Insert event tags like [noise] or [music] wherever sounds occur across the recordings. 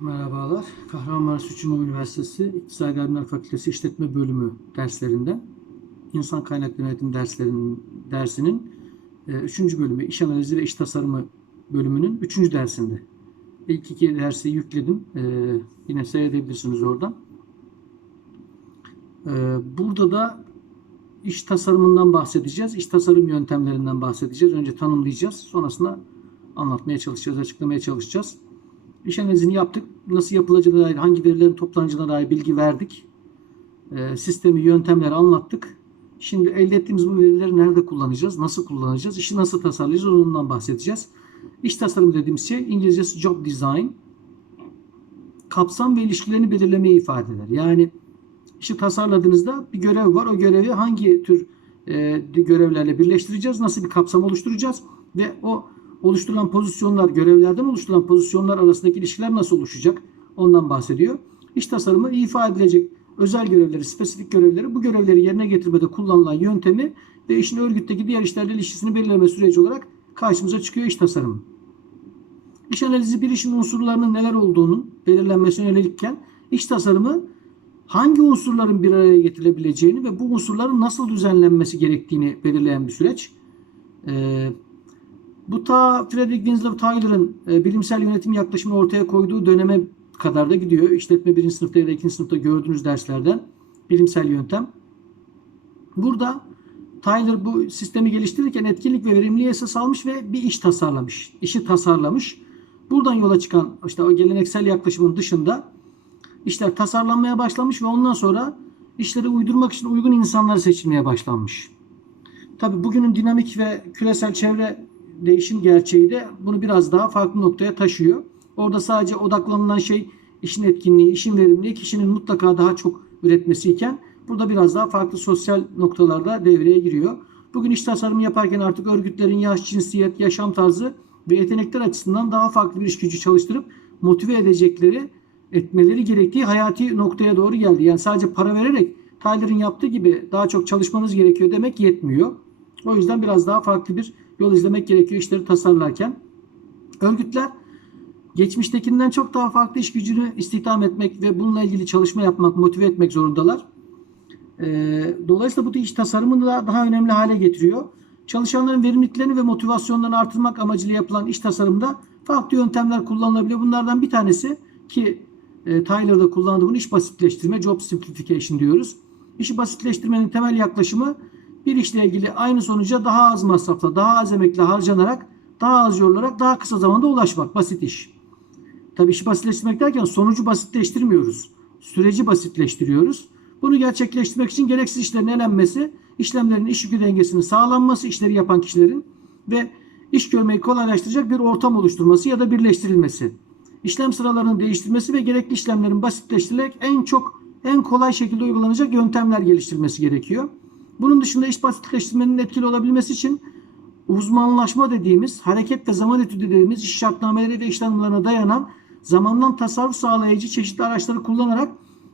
Merhabalar. Kahramanmaraş Üçüncü Üniversitesi İktisadi Bilimler Fakültesi İşletme Bölümü derslerinden İnsan Kaynakları Yönetim derslerinin dersinin 3. bölümü İş Analizi ve İş Tasarımı bölümünün 3. dersinde. İlk iki dersi yükledim. E, yine seyredebilirsiniz oradan. E, burada da iş tasarımından bahsedeceğiz. İş tasarım yöntemlerinden bahsedeceğiz. Önce tanımlayacağız. Sonrasında anlatmaya çalışacağız, açıklamaya çalışacağız. İş analizini yaptık. Nasıl yapılacağına dair, hangi verilerin toplanacağına dair bilgi verdik. E, sistemi, yöntemleri anlattık. Şimdi elde ettiğimiz bu verileri nerede kullanacağız, nasıl kullanacağız, işi nasıl tasarlayacağız ondan bahsedeceğiz. İş tasarımı dediğimiz şey İngilizcesi job design. Kapsam ve ilişkilerini belirlemeyi ifade eder. Yani işi tasarladığınızda bir görev var. O görevi hangi tür e, görevlerle birleştireceğiz, nasıl bir kapsam oluşturacağız ve o oluşturulan pozisyonlar, görevlerden oluşturulan pozisyonlar arasındaki ilişkiler nasıl oluşacak? Ondan bahsediyor. İş tasarımı ifade edilecek özel görevleri, spesifik görevleri, bu görevleri yerine getirmede kullanılan yöntemi ve işin örgütteki diğer işlerle ilişkisini belirleme süreci olarak karşımıza çıkıyor iş tasarımı. İş analizi bir işin unsurlarının neler olduğunun belirlenmesine yönelikken iş tasarımı hangi unsurların bir araya getirilebileceğini ve bu unsurların nasıl düzenlenmesi gerektiğini belirleyen bir süreç. Ee, bu ta Frederick Winslow Tyler'ın e, bilimsel yönetim yaklaşımını ortaya koyduğu döneme kadar da gidiyor. İşletme 1. sınıfta ya da 2. sınıfta gördüğünüz derslerden bilimsel yöntem. Burada Tyler bu sistemi geliştirirken etkinlik ve verimliliği esas almış ve bir iş tasarlamış. İşi tasarlamış. Buradan yola çıkan işte o geleneksel yaklaşımın dışında işler tasarlanmaya başlamış ve ondan sonra işleri uydurmak için uygun insanları seçilmeye başlanmış. Tabi bugünün dinamik ve küresel çevre değişim gerçeği de bunu biraz daha farklı noktaya taşıyor. Orada sadece odaklanılan şey işin etkinliği, işin verimliliği, kişinin mutlaka daha çok üretmesi iken burada biraz daha farklı sosyal noktalarda devreye giriyor. Bugün iş tasarımı yaparken artık örgütlerin yaş, cinsiyet, yaşam tarzı ve yetenekler açısından daha farklı bir iş gücü çalıştırıp motive edecekleri, etmeleri gerektiği hayati noktaya doğru geldi. Yani sadece para vererek Tyler'ın yaptığı gibi daha çok çalışmanız gerekiyor demek yetmiyor. O yüzden biraz daha farklı bir yol izlemek gerekiyor işleri tasarlarken. Örgütler geçmiştekinden çok daha farklı iş gücünü istihdam etmek ve bununla ilgili çalışma yapmak, motive etmek zorundalar. Dolayısıyla bu iş tasarımını da daha önemli hale getiriyor. Çalışanların verimliliklerini ve motivasyonlarını artırmak amacıyla yapılan iş tasarımında farklı yöntemler kullanılabiliyor. Bunlardan bir tanesi ki e, Tyler'da kullandığı bunu iş basitleştirme, job simplification diyoruz. İşi basitleştirmenin temel yaklaşımı bir işle ilgili aynı sonuca daha az masrafla, daha az emekle harcanarak, daha az yorularak daha kısa zamanda ulaşmak. Basit iş. Tabi işi basitleştirmek derken sonucu basitleştirmiyoruz. Süreci basitleştiriyoruz. Bunu gerçekleştirmek için gereksiz işlerin elenmesi, işlemlerin iş yükü dengesinin sağlanması, işleri yapan kişilerin ve iş görmeyi kolaylaştıracak bir ortam oluşturması ya da birleştirilmesi. İşlem sıralarının değiştirmesi ve gerekli işlemlerin basitleştirilerek en çok en kolay şekilde uygulanacak yöntemler geliştirilmesi gerekiyor. Bunun dışında iş basitleştirmenin etkili olabilmesi için uzmanlaşma dediğimiz, hareket ve zaman etüdü dediğimiz iş şartnameleri ve iş tanımlarına dayanan zamandan tasarruf sağlayıcı çeşitli araçları kullanarak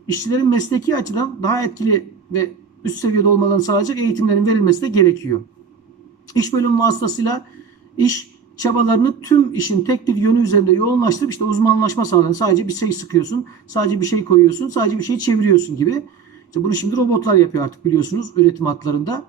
işçilerin mesleki açıdan daha etkili ve üst seviyede olmalarını sağlayacak eğitimlerin verilmesi de gerekiyor. İş bölümü vasıtasıyla iş çabalarını tüm işin tek bir yönü üzerinde yoğunlaştırıp işte uzmanlaşma sağlayan sadece bir şey sıkıyorsun, sadece bir şey koyuyorsun, sadece bir şey çeviriyorsun gibi. İşte bunu şimdi robotlar yapıyor artık biliyorsunuz üretim hatlarında.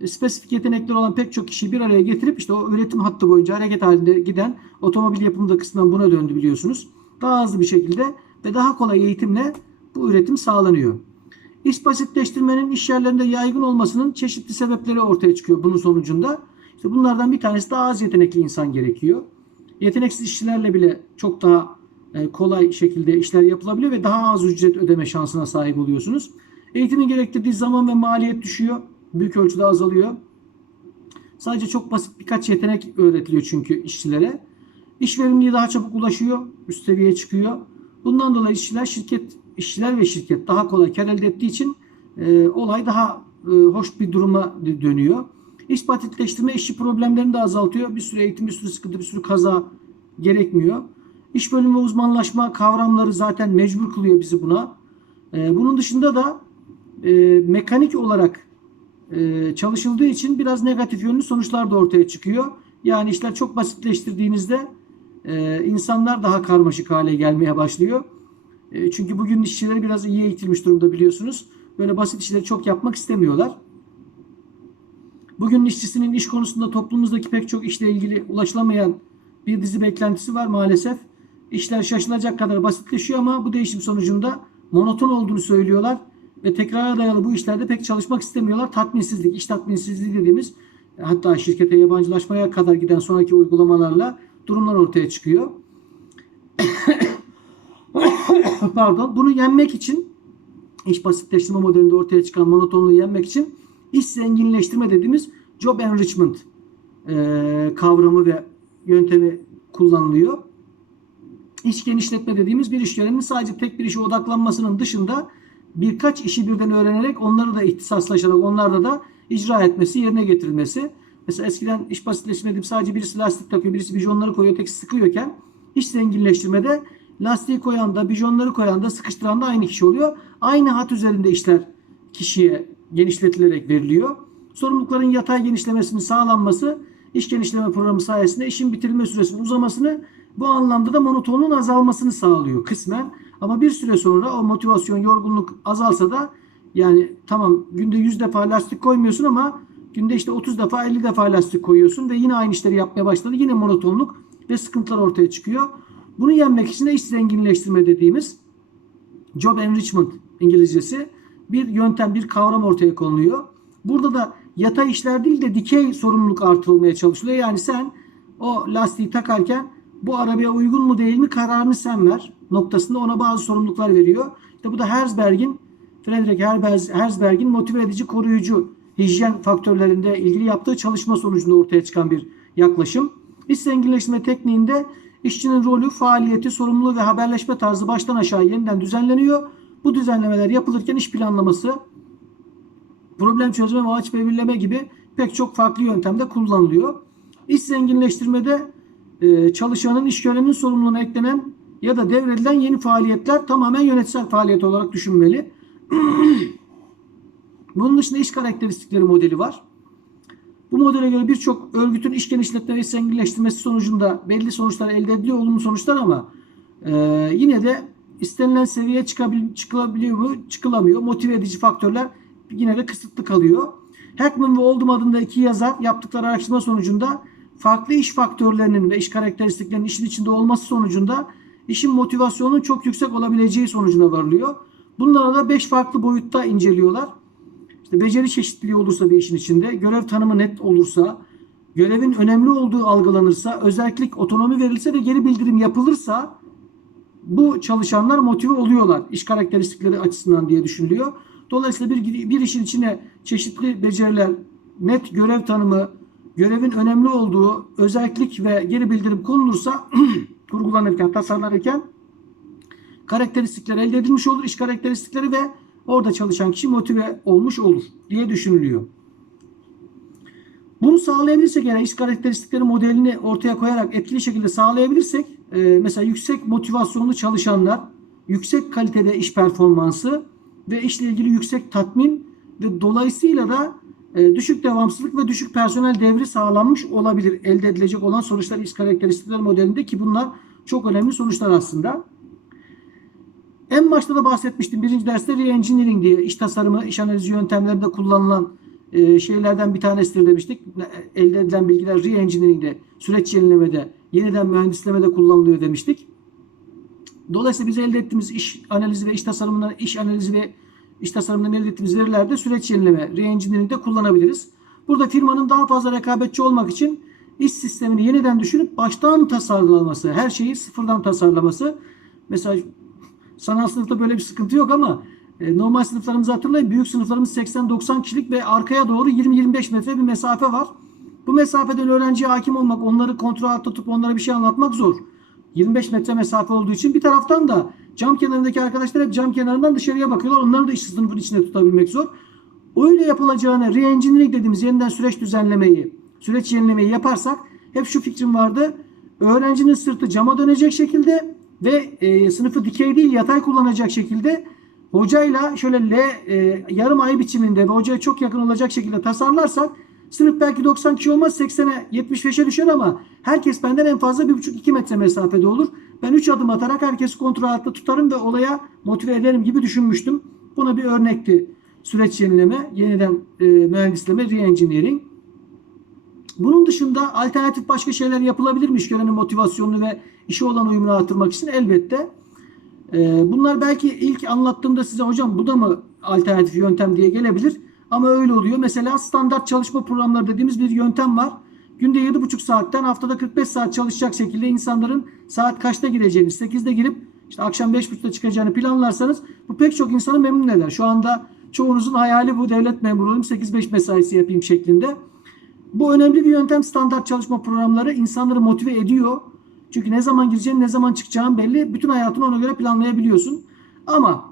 E, spesifik yetenekleri olan pek çok kişiyi bir araya getirip işte o üretim hattı boyunca hareket halinde giden otomobil yapımında kısmen buna döndü biliyorsunuz. Daha hızlı bir şekilde ve daha kolay eğitimle bu üretim sağlanıyor. İş basitleştirmenin iş yerlerinde yaygın olmasının çeşitli sebepleri ortaya çıkıyor bunun sonucunda. İşte bunlardan bir tanesi daha az yetenekli insan gerekiyor. Yeteneksiz işçilerle bile çok daha e, kolay şekilde işler yapılabiliyor ve daha az ücret ödeme şansına sahip oluyorsunuz. Eğitimin gerektirdiği zaman ve maliyet düşüyor. Büyük ölçüde azalıyor. Sadece çok basit birkaç yetenek öğretiliyor çünkü işçilere. İş verimliliği daha çabuk ulaşıyor. Üst seviyeye çıkıyor. Bundan dolayı işçiler şirket işçiler ve şirket daha kolay kar elde ettiği için e, olay daha e, hoş bir duruma dönüyor. İş basitleştirme işçi problemlerini de azaltıyor. Bir sürü eğitim, bir sürü sıkıntı, bir sürü kaza gerekmiyor. İş bölümü uzmanlaşma kavramları zaten mecbur kılıyor bizi buna. E, bunun dışında da e, mekanik olarak e, çalışıldığı için biraz negatif yönlü sonuçlar da ortaya çıkıyor. Yani işler çok basitleştirdiğinizde e, insanlar daha karmaşık hale gelmeye başlıyor. E, çünkü bugün işçileri biraz iyi eğitilmiş durumda biliyorsunuz. Böyle basit işleri çok yapmak istemiyorlar. Bugün işçisinin iş konusunda toplumumuzdaki pek çok işle ilgili ulaşılamayan bir dizi beklentisi var maalesef. İşler şaşılacak kadar basitleşiyor ama bu değişim sonucunda monoton olduğunu söylüyorlar ve tekrara dayalı bu işlerde pek çalışmak istemiyorlar. Tatminsizlik, iş tatminsizliği dediğimiz hatta şirkete yabancılaşmaya kadar giden sonraki uygulamalarla durumlar ortaya çıkıyor. [coughs] Pardon. Bunu yenmek için iş basitleştirme modelinde ortaya çıkan monotonluğu yenmek için iş zenginleştirme dediğimiz job enrichment e, kavramı ve yöntemi kullanılıyor. İş genişletme dediğimiz bir işverenin sadece tek bir işe odaklanmasının dışında birkaç işi birden öğrenerek onları da ihtisaslaşarak onlarda da icra etmesi, yerine getirilmesi. Mesela eskiden iş basitleştirme dediğim sadece birisi lastik takıyor, birisi bijonları koyuyor, tek sıkıyorken iş zenginleştirmede lastiği koyan da, bijonları koyan da, sıkıştıran da aynı kişi oluyor. Aynı hat üzerinde işler kişiye genişletilerek veriliyor. Sorumlulukların yatay genişlemesinin sağlanması iş genişleme programı sayesinde işin bitirilme süresinin uzamasını bu anlamda da monotonluğun azalmasını sağlıyor kısmen. Ama bir süre sonra o motivasyon, yorgunluk azalsa da yani tamam günde 100 defa lastik koymuyorsun ama günde işte 30 defa 50 defa lastik koyuyorsun ve yine aynı işleri yapmaya başladı. Yine monotonluk ve sıkıntılar ortaya çıkıyor. Bunu yenmek için de iş zenginleştirme dediğimiz job enrichment İngilizcesi bir yöntem, bir kavram ortaya konuluyor. Burada da yatay işler değil de dikey sorumluluk artırılmaya çalışılıyor. Yani sen o lastiği takarken bu arabaya uygun mu değil mi kararını sen ver noktasında ona bazı sorumluluklar veriyor. İşte bu da Herzberg'in Friedrich Herzberg'in motive edici koruyucu hijyen faktörlerinde ilgili yaptığı çalışma sonucunda ortaya çıkan bir yaklaşım. İş zenginleştirme tekniğinde işçinin rolü, faaliyeti, sorumluluğu ve haberleşme tarzı baştan aşağı yeniden düzenleniyor. Bu düzenlemeler yapılırken iş planlaması, problem çözme ve amaç belirleme gibi pek çok farklı yöntemde kullanılıyor. İş zenginleştirmede e, çalışanın iş görevinin sorumluluğuna eklenen ya da devredilen yeni faaliyetler tamamen yönetsel faaliyet olarak düşünmeli. [clears throat] Bunun dışında iş karakteristikleri modeli var. Bu modele göre birçok örgütün iş genişletme ve zenginleştirmesi sonucunda belli sonuçlar elde ediliyor, olumlu sonuçlar ama e, yine de istenilen seviyeye çıkabil, çıkılabiliyor mu? Çıkılamıyor. Motive edici faktörler yine de kısıtlı kalıyor. Hackman ve Oldham adında iki yazar yaptıkları araştırma sonucunda farklı iş faktörlerinin ve iş karakteristiklerinin işin içinde olması sonucunda işin motivasyonunun çok yüksek olabileceği sonucuna varılıyor. Bunları da 5 farklı boyutta inceliyorlar. İşte beceri çeşitliliği olursa bir işin içinde, görev tanımı net olursa, görevin önemli olduğu algılanırsa, özellik otonomi verilse ve geri bildirim yapılırsa bu çalışanlar motive oluyorlar iş karakteristikleri açısından diye düşünülüyor. Dolayısıyla bir, bir işin içine çeşitli beceriler, net görev tanımı, görevin önemli olduğu özellik ve geri bildirim konulursa [clears throat] kurgulanırken, tasarlanırken karakteristikler elde edilmiş olur. iş karakteristikleri ve orada çalışan kişi motive olmuş olur diye düşünülüyor. Bunu sağlayabilirsek yani iş karakteristikleri modelini ortaya koyarak etkili şekilde sağlayabilirsek e, mesela yüksek motivasyonlu çalışanlar, yüksek kalitede iş performansı ve işle ilgili yüksek tatmin ve dolayısıyla da düşük devamsızlık ve düşük personel devri sağlanmış olabilir. Elde edilecek olan sonuçlar iş karakteristikleri modelinde ki bunlar çok önemli sonuçlar aslında. En başta da bahsetmiştim. Birinci derste re-engineering diye iş tasarımı, iş analizi yöntemlerinde kullanılan e, şeylerden bir tanesidir demiştik. Elde edilen bilgiler re-engineering'de, süreç yenilemede, yeniden mühendislemede kullanılıyor demiştik. Dolayısıyla biz elde ettiğimiz iş analizi ve iş tasarımından, iş analizi ve iş tasarımından elde ettiğimiz verilerde süreç yenileme, re-engineering'de kullanabiliriz. Burada firmanın daha fazla rekabetçi olmak için iş sistemini yeniden düşünüp baştan tasarlaması, her şeyi sıfırdan tasarlaması. Mesela sanal sınıfta böyle bir sıkıntı yok ama e, normal sınıflarımızı hatırlayın. Büyük sınıflarımız 80-90 kişilik ve arkaya doğru 20-25 metre bir mesafe var. Bu mesafeden öğrenciye hakim olmak, onları kontrol altında tutup onlara bir şey anlatmak zor. 25 metre mesafe olduğu için bir taraftan da cam kenarındaki arkadaşlar hep cam kenarından dışarıya bakıyorlar. Onları da iş sınıfın içinde tutabilmek zor. Öyle yapılacağını re-engineering dediğimiz yeniden süreç düzenlemeyi, süreç yenilemeyi yaparsak hep şu fikrim vardı. Öğrencinin sırtı cama dönecek şekilde ve e, sınıfı dikey değil yatay kullanacak şekilde hocayla şöyle L e, yarım ay biçiminde ve hocaya çok yakın olacak şekilde tasarlarsak Sınıf belki 90 kişi olmaz 80'e 75'e düşer ama herkes benden en fazla 1,5-2 metre mesafede olur. Ben 3 adım atarak herkesi kontrol altında tutarım ve olaya motive ederim gibi düşünmüştüm. Buna bir örnekti süreç yenileme, yeniden e, mühendisleme, re-engineering. Bunun dışında alternatif başka şeyler yapılabilir mi işverenin motivasyonunu ve işe olan uyumunu artırmak için? Elbette. Ee, bunlar belki ilk anlattığımda size hocam bu da mı alternatif yöntem diye gelebilir. Ama öyle oluyor. Mesela standart çalışma programları dediğimiz bir yöntem var. Günde 7,5 saatten haftada 45 saat çalışacak şekilde insanların saat kaçta gireceğini, 8'de girip işte akşam 5.30'da çıkacağını planlarsanız bu pek çok insanı memnun eder. Şu anda çoğunuzun hayali bu devlet memuru olayım 8-5 mesaisi yapayım şeklinde. Bu önemli bir yöntem. Standart çalışma programları insanları motive ediyor. Çünkü ne zaman gireceğin, ne zaman çıkacağın belli. Bütün hayatını ona göre planlayabiliyorsun. Ama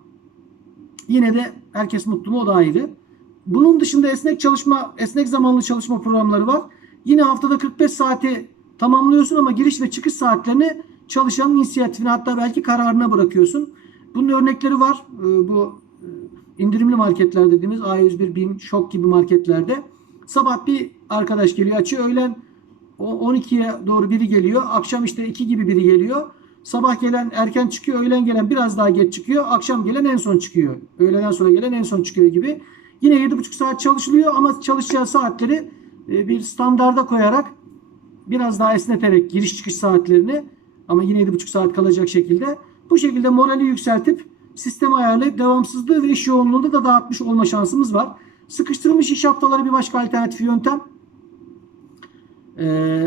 yine de herkes mutlu mu o da ayrı. Bunun dışında esnek çalışma, esnek zamanlı çalışma programları var. Yine haftada 45 saati tamamlıyorsun ama giriş ve çıkış saatlerini çalışanın inisiyatifine hatta belki kararına bırakıyorsun. Bunun örnekleri var. Ee, Bu e, indirimli marketler dediğimiz A101, BİM, Şok gibi marketlerde. Sabah bir arkadaş geliyor açıyor. Öğlen o 12'ye doğru biri geliyor. Akşam işte 2 gibi biri geliyor. Sabah gelen erken çıkıyor. Öğlen gelen biraz daha geç çıkıyor. Akşam gelen en son çıkıyor. Öğleden sonra gelen en son çıkıyor gibi. Yine 7,5 saat çalışılıyor ama çalışacağı saatleri e, bir standarda koyarak biraz daha esneterek giriş çıkış saatlerini ama yine 7,5 saat kalacak şekilde bu şekilde morali yükseltip sistemi ayarlayıp devamsızlığı ve iş yoğunluğunu da dağıtmış olma şansımız var. Sıkıştırılmış iş haftaları bir başka alternatif yöntem. Ee,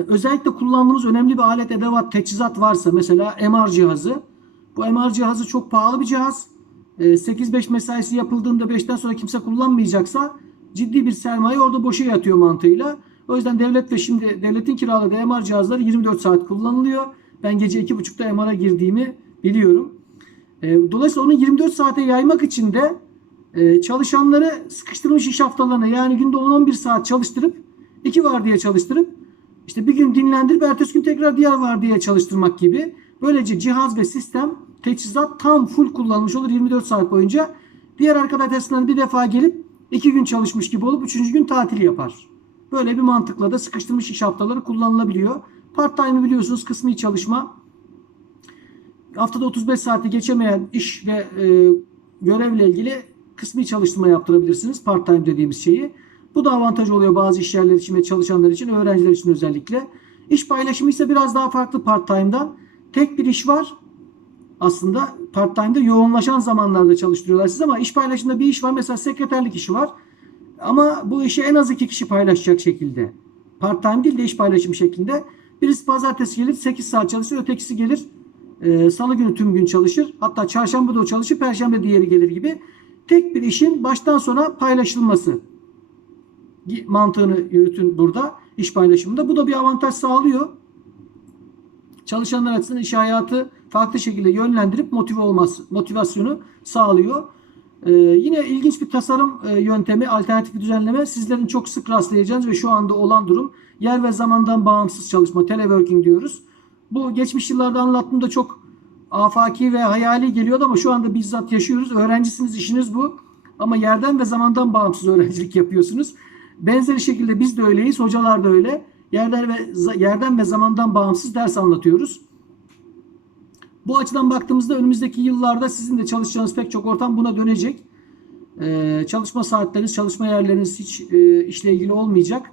özellikle kullandığımız önemli bir alet, edevat, teçhizat varsa mesela MR cihazı. Bu MR cihazı çok pahalı bir cihaz. Ee, 8-5 mesaisi yapıldığında 5'ten sonra kimse kullanmayacaksa ciddi bir sermaye orada boşa yatıyor mantığıyla. O yüzden devlet ve şimdi devletin kiraladığı MR cihazları 24 saat kullanılıyor. Ben gece 2.30'da MR'a girdiğimi biliyorum. Ee, dolayısıyla onu 24 saate yaymak için de e, çalışanları sıkıştırılmış iş haftalarına yani günde 10-11 saat çalıştırıp iki vardiya çalıştırıp işte bir gün dinlendirip ertesi gün tekrar diğer vardiya çalıştırmak gibi. Böylece cihaz ve sistem teçhizat tam full kullanılmış olur 24 saat boyunca. Diğer arkadaş arasından bir defa gelip iki gün çalışmış gibi olup üçüncü gün tatil yapar. Böyle bir mantıkla da sıkıştırmış iş haftaları kullanılabiliyor. Part time biliyorsunuz kısmi çalışma. Haftada 35 saati geçemeyen iş ve e, görevle ilgili kısmi çalıştırma yaptırabilirsiniz. Part time dediğimiz şeyi. Bu da avantaj oluyor bazı iş yerleri için ve çalışanlar için, öğrenciler için özellikle. İş paylaşımı ise biraz daha farklı part time'dan. Tek bir iş var. Aslında part time'da yoğunlaşan zamanlarda çalıştırıyorlar siz ama iş paylaşımında bir iş var. Mesela sekreterlik işi var. Ama bu işi en az iki kişi paylaşacak şekilde. Part time değil de iş paylaşım şeklinde. Birisi pazartesi gelir 8 saat çalışır. Ötekisi gelir e, salı günü tüm gün çalışır. Hatta çarşamba da o çalışır. Perşembe diğeri gelir gibi. Tek bir işin baştan sona paylaşılması mantığını yürütün burada iş paylaşımında. Bu da bir avantaj sağlıyor. Çalışanlar açısından iş hayatı farklı şekilde yönlendirip motive olması, motivasyonu sağlıyor. Ee, yine ilginç bir tasarım e, yöntemi, alternatif bir düzenleme. Sizlerin çok sık rastlayacağınız ve şu anda olan durum yer ve zamandan bağımsız çalışma, teleworking diyoruz. Bu geçmiş yıllarda anlattığımda çok afaki ve hayali geliyordu ama şu anda bizzat yaşıyoruz. Öğrencisiniz, işiniz bu. Ama yerden ve zamandan bağımsız öğrencilik [laughs] yapıyorsunuz. Benzeri şekilde biz de öyleyiz, hocalar da öyle. Yerden ve yerden ve zamandan bağımsız ders anlatıyoruz. Bu açıdan baktığımızda önümüzdeki yıllarda sizin de çalışacağınız pek çok ortam buna dönecek. Ee, çalışma saatleriniz, çalışma yerleriniz hiç e, işle ilgili olmayacak.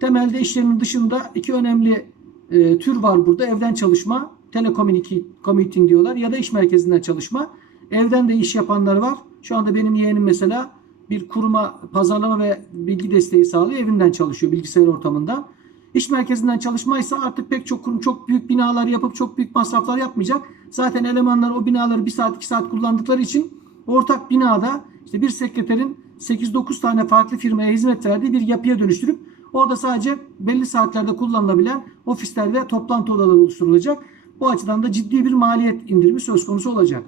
Temelde işlerinin dışında iki önemli e, tür var burada. Evden çalışma, telecommuting diyorlar ya da iş merkezinden çalışma. Evden de iş yapanlar var. Şu anda benim yeğenim mesela bir kuruma pazarlama ve bilgi desteği sağlıyor. Evinden çalışıyor bilgisayar ortamında. İş merkezinden çalışmaysa artık pek çok kurum çok büyük binalar yapıp çok büyük masraflar yapmayacak. Zaten elemanlar o binaları bir saat iki saat kullandıkları için ortak binada işte bir sekreterin 8-9 tane farklı firmaya hizmet verdiği bir yapıya dönüştürüp orada sadece belli saatlerde kullanılabilen ofisler ve toplantı odaları oluşturulacak. Bu açıdan da ciddi bir maliyet indirimi söz konusu olacak.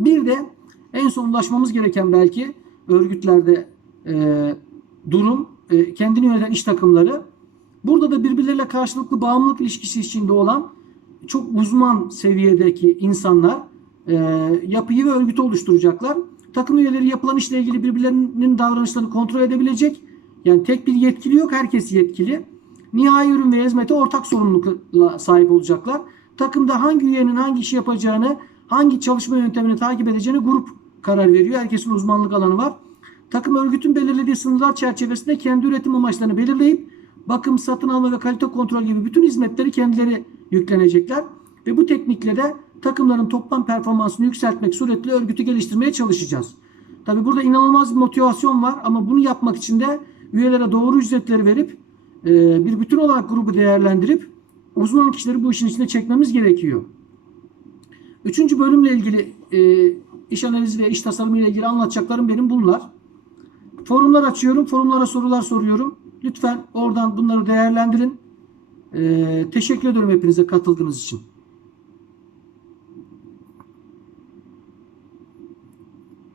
Bir de en son ulaşmamız gereken belki örgütlerde e, durum e, kendini yöneten iş takımları Burada da birbirleriyle karşılıklı bağımlılık ilişkisi içinde olan çok uzman seviyedeki insanlar e, yapıyı ve örgütü oluşturacaklar. Takım üyeleri yapılan işle ilgili birbirlerinin davranışlarını kontrol edebilecek. Yani tek bir yetkili yok. Herkes yetkili. Nihai ürün ve hizmete ortak sorumlulukla sahip olacaklar. Takımda hangi üyenin hangi işi yapacağını, hangi çalışma yöntemini takip edeceğini grup karar veriyor. Herkesin uzmanlık alanı var. Takım örgütün belirlediği sınırlar çerçevesinde kendi üretim amaçlarını belirleyip bakım, satın alma ve kalite kontrol gibi bütün hizmetleri kendileri yüklenecekler. Ve bu teknikle de takımların toplam performansını yükseltmek suretiyle örgütü geliştirmeye çalışacağız. Tabi burada inanılmaz bir motivasyon var ama bunu yapmak için de üyelere doğru ücretleri verip e, bir bütün olarak grubu değerlendirip uzman kişileri bu işin içine çekmemiz gerekiyor. Üçüncü bölümle ilgili e, iş analizi ve iş tasarımı ile ilgili anlatacaklarım benim bunlar. Forumlar açıyorum. Forumlara sorular soruyorum. Lütfen oradan bunları değerlendirin. E, teşekkür ediyorum hepinize katıldığınız için.